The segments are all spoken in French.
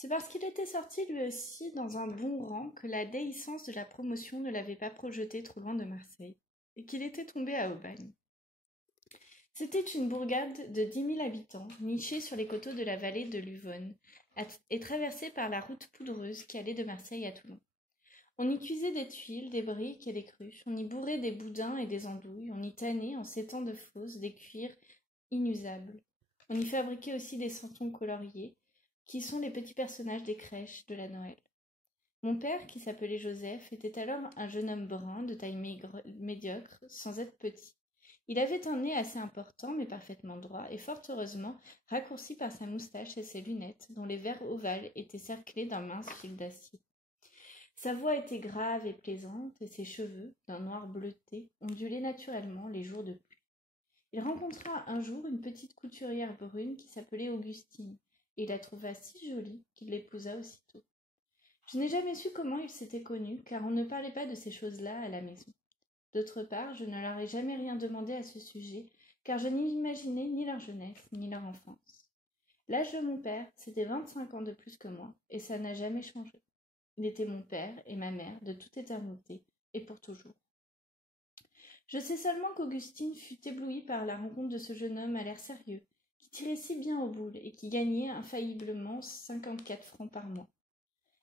C'est parce qu'il était sorti lui aussi dans un bon rang que la déhiscence de la promotion ne l'avait pas projeté trop loin de Marseille, et qu'il était tombé à Aubagne. C'était une bourgade de 10 000 habitants, nichée sur les coteaux de la vallée de l'Uvonne, et traversée par la route poudreuse qui allait de Marseille à Toulon. On y cuisait des tuiles, des briques et des cruches, on y bourrait des boudins et des andouilles, on y tannait, en s'étend de fosses, des cuirs inusables. On y fabriquait aussi des santons coloriés, qui sont les petits personnages des crèches de la Noël. Mon père, qui s'appelait Joseph, était alors un jeune homme brun, de taille médiocre, sans être petit. Il avait un nez assez important, mais parfaitement droit, et fort heureusement raccourci par sa moustache et ses lunettes, dont les verres ovales étaient cerclés d'un mince fil d'acier. Sa voix était grave et plaisante, et ses cheveux, d'un noir bleuté, ondulaient naturellement les jours de pluie. Il rencontra un jour une petite couturière brune qui s'appelait Augustine, et il la trouva si jolie qu'il l'épousa aussitôt. Je n'ai jamais su comment ils s'étaient connus, car on ne parlait pas de ces choses-là à la maison. D'autre part, je ne leur ai jamais rien demandé à ce sujet, car je n'imaginais ni leur jeunesse, ni leur enfance. L'âge de mon père, c'était 25 ans de plus que moi, et ça n'a jamais changé. Il était mon père et ma mère de toute éternité, et pour toujours. Je sais seulement qu'Augustine fut éblouie par la rencontre de ce jeune homme à l'air sérieux, qui tirait si bien aux boules et qui gagnait infailliblement 54 francs par mois.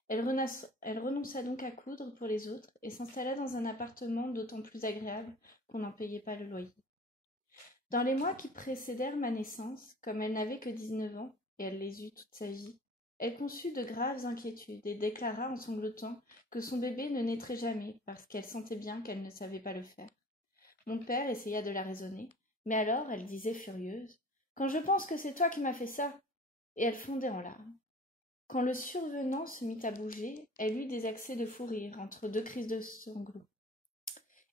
Elle renonça donc à coudre pour les autres et s'installa dans un appartement d'autant plus agréable qu'on n'en payait pas le loyer. Dans les mois qui précédèrent ma naissance, comme elle n'avait que 19 ans, et elle les eut toute sa vie, elle conçut de graves inquiétudes et déclara en sanglotant que son bébé ne naîtrait jamais parce qu'elle sentait bien qu'elle ne savait pas le faire. Mon père essaya de la raisonner, mais alors elle disait furieuse « Quand je pense que c'est toi qui m'as fait ça !» et elle fondait en larmes. Quand le survenant se mit à bouger, elle eut des accès de fou rire entre deux crises de sanglots.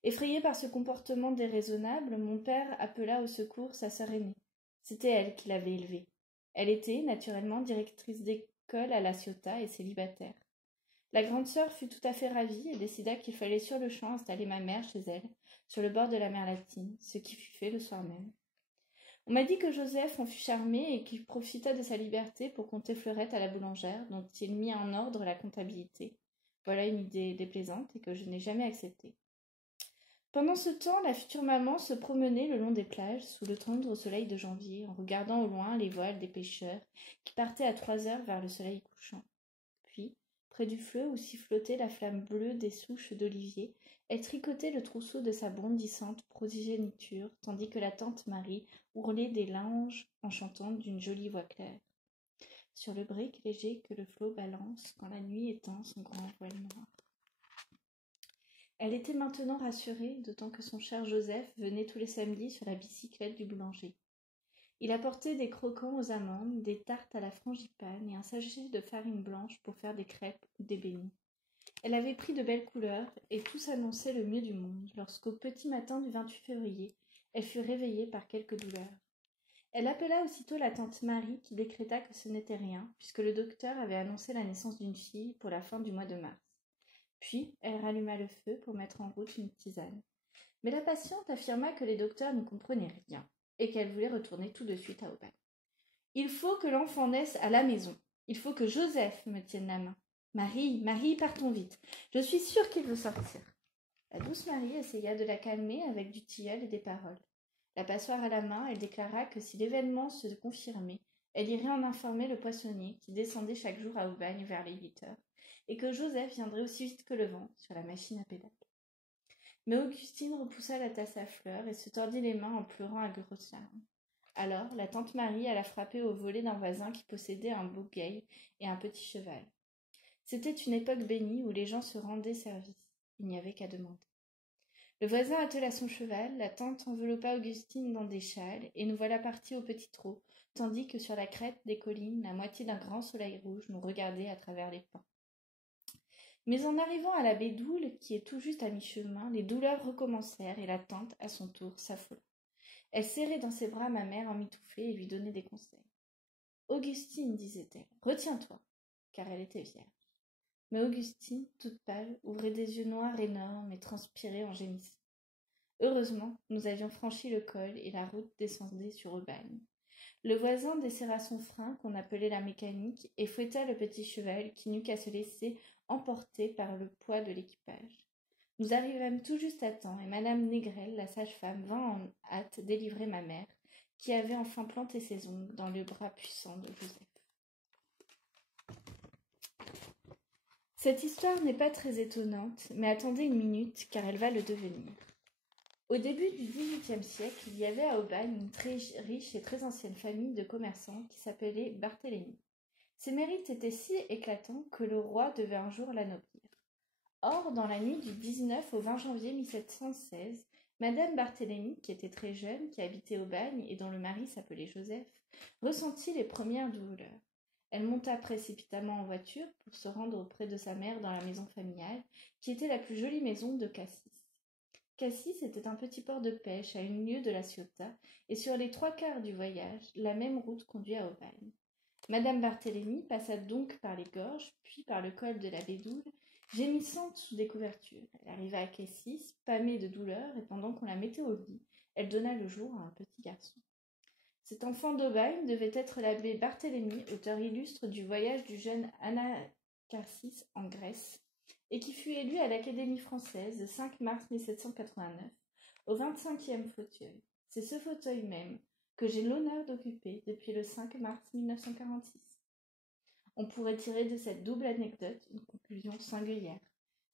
Effrayé par ce comportement déraisonnable, mon père appela au secours sa sœur aînée. C'était elle qui l'avait élevée. Elle était, naturellement, directrice d'école à La Ciotat et célibataire. La grande sœur fut tout à fait ravie et décida qu'il fallait sur-le-champ installer ma mère chez elle, sur le bord de la mer Latine, ce qui fut fait le soir même. On m'a dit que Joseph en fut charmé et qu'il profita de sa liberté pour compter Fleurette à la boulangère, dont il mit en ordre la comptabilité. Voilà une idée déplaisante et que je n'ai jamais acceptée. Pendant ce temps, la future maman se promenait le long des plages, sous le tendre soleil de janvier, en regardant au loin les voiles des pêcheurs qui partaient à 3 heures vers le soleil couchant. Puis, près du fleuve où sifflotait la flamme bleue des souches d'olivier, elle tricotait le trousseau de sa bondissante prodigéniture, tandis que la tante Marie ourlait des langes en chantant d'une jolie voix claire. Sur le brick léger que le flot balance quand la nuit étend son grand voile noir. Elle était maintenant rassurée, d'autant que son cher Joseph venait tous les samedis sur la bicyclette du boulanger. Il apportait des croquants aux amandes, des tartes à la frangipane et un sachet de farine blanche pour faire des crêpes ou des beignets. Elle avait pris de belles couleurs et tout s'annonçait le mieux du monde lorsqu'au petit matin du 28 février, elle fut réveillée par quelque douleur. Elle appela aussitôt la tante Marie qui décréta que ce n'était rien, puisque le docteur avait annoncé la naissance d'une fille pour la fin du mois de mars. Puis, elle ralluma le feu pour mettre en route une tisane. Mais la patiente affirma que les docteurs ne comprenaient rien et qu'elle voulait retourner tout de suite à Aubagne. « Il faut que l'enfant naisse à la maison. Il faut que Joseph me tienne la main. Marie, Marie, partons vite. Je suis sûre qu'il veut sortir. » La douce Marie essaya de la calmer avec du tilleul et des paroles. La passoire à la main, elle déclara que si l'événement se confirmait, elle irait en informer le poissonnier qui descendait chaque jour à Aubagne vers les 8 heures, et que Joseph viendrait aussi vite que le vent sur la machine à pédales. Mais Augustine repoussa la tasse à fleurs et se tordit les mains en pleurant à grosses larmes. Alors, la tante Marie alla frapper au volet d'un voisin qui possédait un bougueil et un petit cheval. C'était une époque bénie où les gens se rendaient service. Il n'y avait qu'à demander. Le voisin attela son cheval, la tante enveloppa Augustine dans des châles, et nous voilà partis au petit trot, tandis que sur la crête des collines, la moitié d'un grand soleil rouge nous regardait à travers les pins. Mais en arrivant à la baie d'Oule, qui est tout juste à mi-chemin, les douleurs recommencèrent et la tante, à son tour, s'affola. Elle serrait dans ses bras ma mère emmitouflée et lui donnait des conseils. « Augustine, disait-elle, retiens-toi, car elle était vierge. » Mais Augustine, toute pâle, ouvrait des yeux noirs énormes et transpirait en gémissant. Heureusement, nous avions franchi le col et la route descendait sur Aubagne. Le voisin desserra son frein, qu'on appelait la mécanique, et fouetta le petit cheval qui n'eut qu'à se laisser emporter par le poids de l'équipage. Nous arrivâmes tout juste à temps, et madame Négrel, la sage-femme, vint en hâte délivrer ma mère, qui avait enfin planté ses ongles dans le bras puissant de Joseph. Cette histoire n'est pas très étonnante, mais attendez une minute, car elle va le devenir. Au début du XVIIIe siècle, il y avait à Aubagne une très riche et très ancienne famille de commerçants qui s'appelait Barthélemy. Ses mérites étaient si éclatants que le roi devait un jour l'anoblir. Or, dans la nuit du 19 au 20 janvier 1716, Madame Barthélemy, qui était très jeune, qui habitait Aubagne et dont le mari s'appelait Joseph, ressentit les premières douleurs. Elle monta précipitamment en voiture pour se rendre auprès de sa mère dans la maison familiale, qui était la plus jolie maison de Cassis. Cassis était un petit port de pêche à 1 lieue de la Ciotat, et sur les 3/4 du voyage, la même route conduit à Aubagne. Madame Barthélemy passa donc par les gorges, puis par le col de la Bédoule, gémissante sous des couvertures. Elle arriva à Cassis, pâmée de douleur, et pendant qu'on la mettait au lit, elle donna le jour à un petit garçon. Cet enfant d'Aubagne devait être l'abbé Barthélemy, auteur illustre du voyage du jeune Anacharsis en Grèce, et qui fut élu à l'Académie française le 5 mars 1789, au 25e fauteuil. C'est ce fauteuil même que j'ai l'honneur d'occuper depuis le 5 mars 1946. On pourrait tirer de cette double anecdote une conclusion singulière.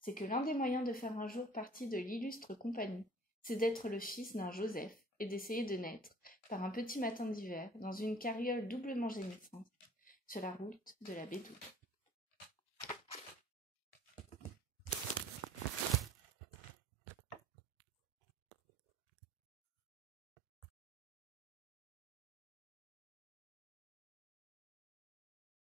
C'est que l'un des moyens de faire un jour partie de l'illustre compagnie, c'est d'être le fils d'un Joseph et d'essayer de naître, par un petit matin d'hiver, dans une carriole doublement gémissante, sur la route de la Bédoule.